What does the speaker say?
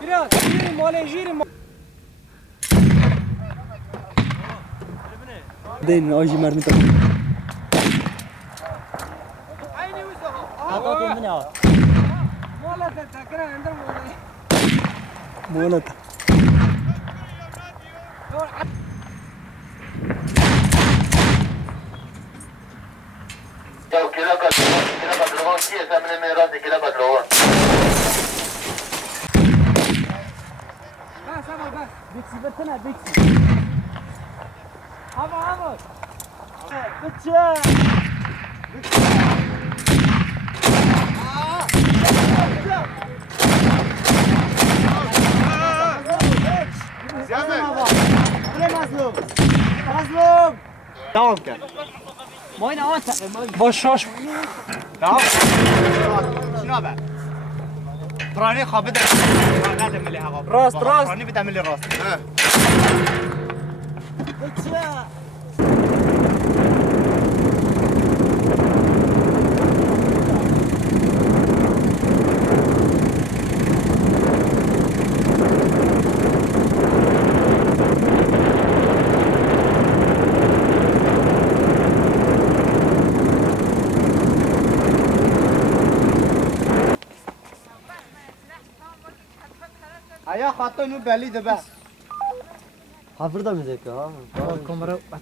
Biraz girin mole girin. دين أجي مرمي تك. عيني وسخ. هاتوا من يا. مولا تذكرها عندهم مولت. Yo, queda patrón, sí, esa me grande, queda patrón. بس بس بيكسي بتنا بيكسي. هوا بتشا. مظلوم تمام كان ما هنا واسع باش تمام شنو بقى براني خابد قاعد ملي هوا راس براني بتعمل لي راس ایا خاطر نو بلی ده بس حافظ ده مزيكا ها الكاميرا